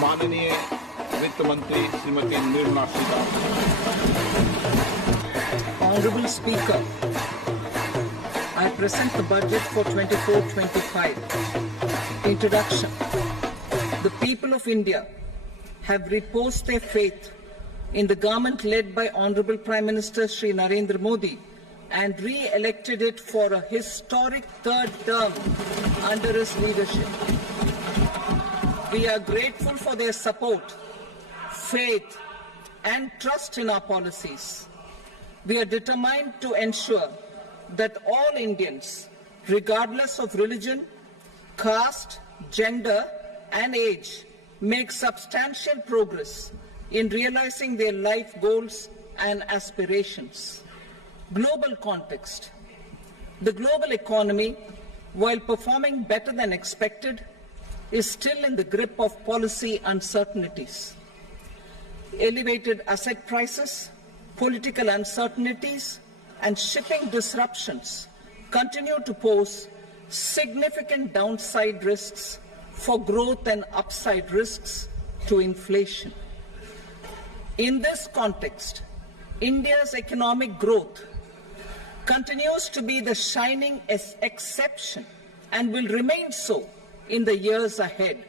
माननीय वित्त मंत्री Shrimati Nirmala Sitharaman. Honorable Speaker, I present the budget for 24-25. Introduction. The people of India have reposed their faith in the government led by Honorable Prime Minister Shri Narendra Modi and re-elected it for a historic third term under his leadership. We are grateful for their support, faith, and trust in our policies. We are determined to ensure that all Indians, regardless of religion, caste, gender, and age, make substantial progress in realizing their life goals and aspirations. Global context. The global economy, while performing better than expected, is still in the grip of policy uncertainties. Elevated asset prices, political uncertainties, and shipping disruptions continue to pose significant downside risks for growth and upside risks to inflation. In this context, India's economic growth continues to be the shining exception and will remain so in the years ahead.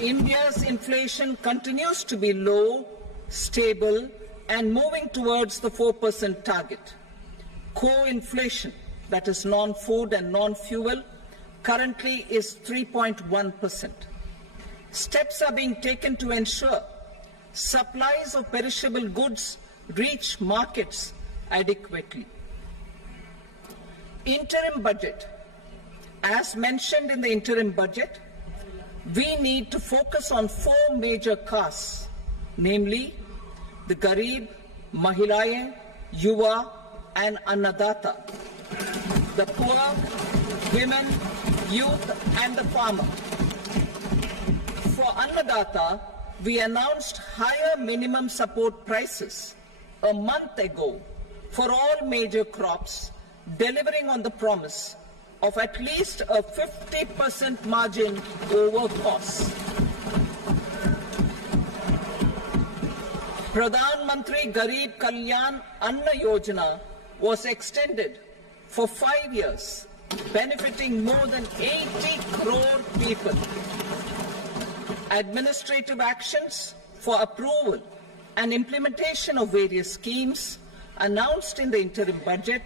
India's inflation continues to be low, stable, and moving towards the 4% target. Core inflation, that is non-food and non-fuel, currently is 3.1%. Steps are being taken to ensure supplies of perishable goods reach markets adequately. Interim budget. As mentioned in the interim budget, we need to focus on four major castes, namely the Garib, Mahilaye, Yuva, and Annadata, the poor, women, youth, and the farmer. For Annadata, we announced higher minimum support prices a month ago for all major crops, delivering on the promise of at least a 50% margin over costs. Pradhan Mantri Garib Kalyan Anna Yojana was extended for 5 years, benefiting more than 80 crore people. Administrative actions for approval and implementation of various schemes announced in the interim budget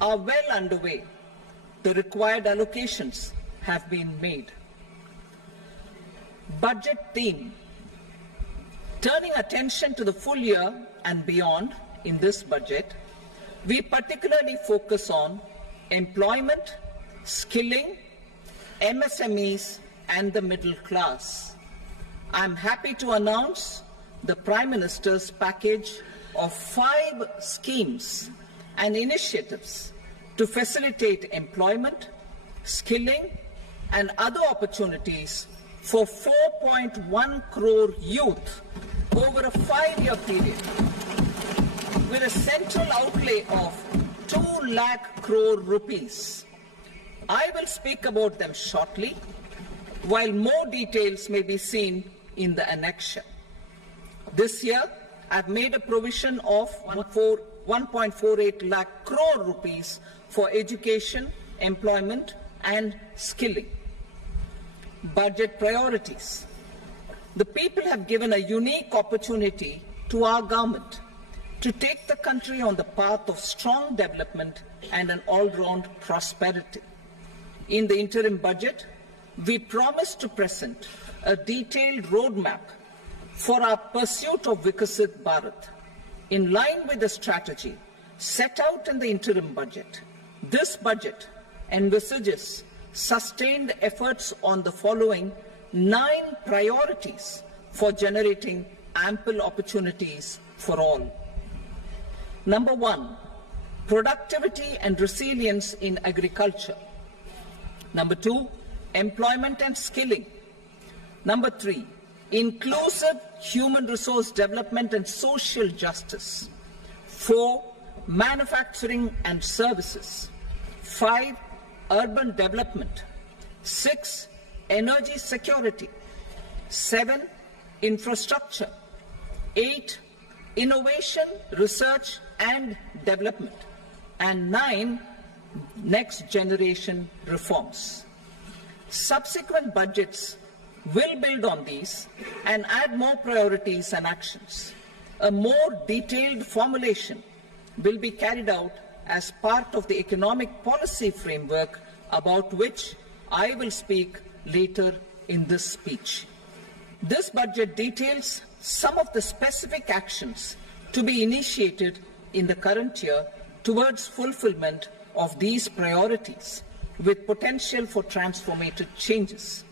are well underway. The required allocations have been made. Budget theme. Turning attention to the full year and beyond in this budget, we particularly focus on employment, skilling, MSMEs, and the middle class. I'm happy to announce the Prime Minister's package of 5 schemes and initiatives to facilitate employment, skilling, and other opportunities for 4.1 crore youth over a 5-year period, with a central outlay of 2 lakh crore rupees. I will speak about them shortly, while more details may be seen in the annexure. This year, I've made a provision of 1.48 lakh crore rupees for education, employment, and skilling. Budget priorities. The people have given a unique opportunity to our government to take the country on the path of strong development and an all-round prosperity. In the interim budget, we promise to present a detailed roadmap for our pursuit of Vikasit Bharat. In line with the strategy set out in the interim budget, this budget envisages sustained efforts on the following 9 priorities for generating ample opportunities for all. Number 1, productivity and resilience in agriculture. Number 2, employment and skilling. Number 3, inclusive human resource development and social justice. 4, manufacturing and services. 5, urban development. 6, energy security. 7, infrastructure. 8, innovation, research and development. And 9, next generation reforms. Subsequent budgets will build on these and add more priorities and actions. A more detailed formulation will be carried out as part of the economic policy framework about which I will speak later in this speech. This budget details some of the specific actions to be initiated in the current year towards fulfillment of these priorities, with potential for transformative changes.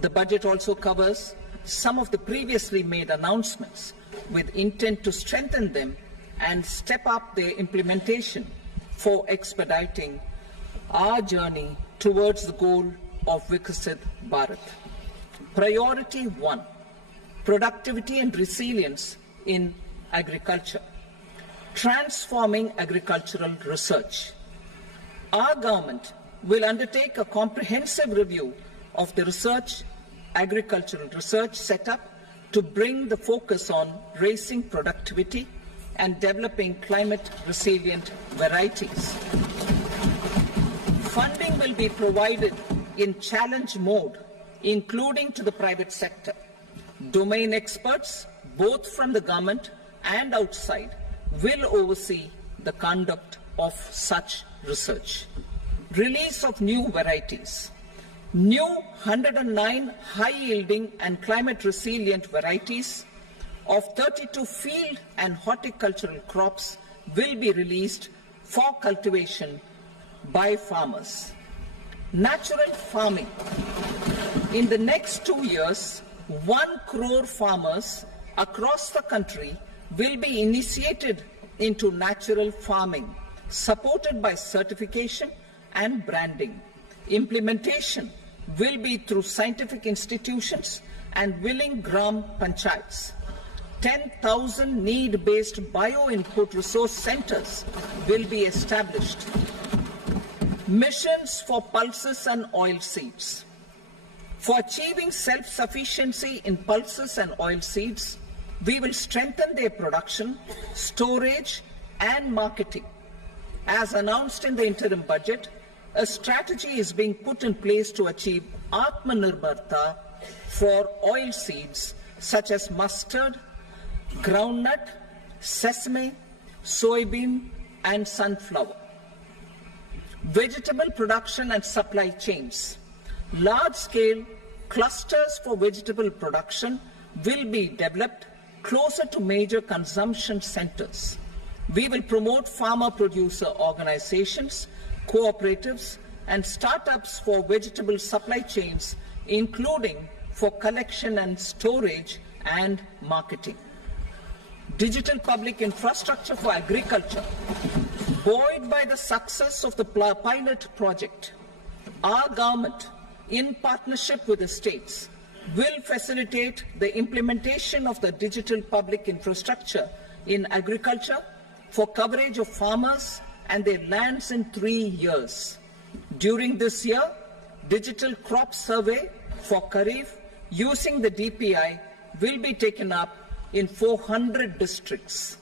The budget also covers some of the previously made announcements with intent to strengthen them and step up their implementation for expediting our journey towards the goal of Viksit Bharat. Priority 1, productivity and resilience in agriculture. Transforming agricultural research. Our government will undertake a comprehensive review of the agricultural research setup to bring the focus on raising productivity and developing climate-resilient varieties. Funding will be provided in challenge mode, including to the private sector. Domain experts, both from the government and outside, will oversee the conduct of such research. Release of new varieties. New 109 high-yielding and climate-resilient varieties of 32 field and horticultural crops will be released for cultivation by farmers. Natural farming. In the next 2 years, 1 crore farmers across the country will be initiated into natural farming, supported by certification and branding. Implementation will be through scientific institutions and willing gram panchayats. 10,000 need-based bio-input resource centers will be established. Missions for pulses and oil seeds. For achieving self-sufficiency in pulses and oil seeds, we will strengthen their production, storage and marketing. As announced in the interim budget, a strategy is being put in place to achieve Atmanirbharta for oil seeds such as mustard, groundnut, sesame, soybean and sunflower. Vegetable production and supply chains. Large-scale clusters for vegetable production will be developed closer to major consumption centers. We will promote farmer-producer organizations, cooperatives, and startups for vegetable supply chains, including for collection and storage and marketing. Digital public infrastructure for agriculture. Buoyed by the success of the pilot project, our government, in partnership with the states, will facilitate the implementation of the digital public infrastructure in agriculture for coverage of farmers and their lands in 3 years. During this year, digital crop survey for Kharif using the DPI will be taken up in 400 districts.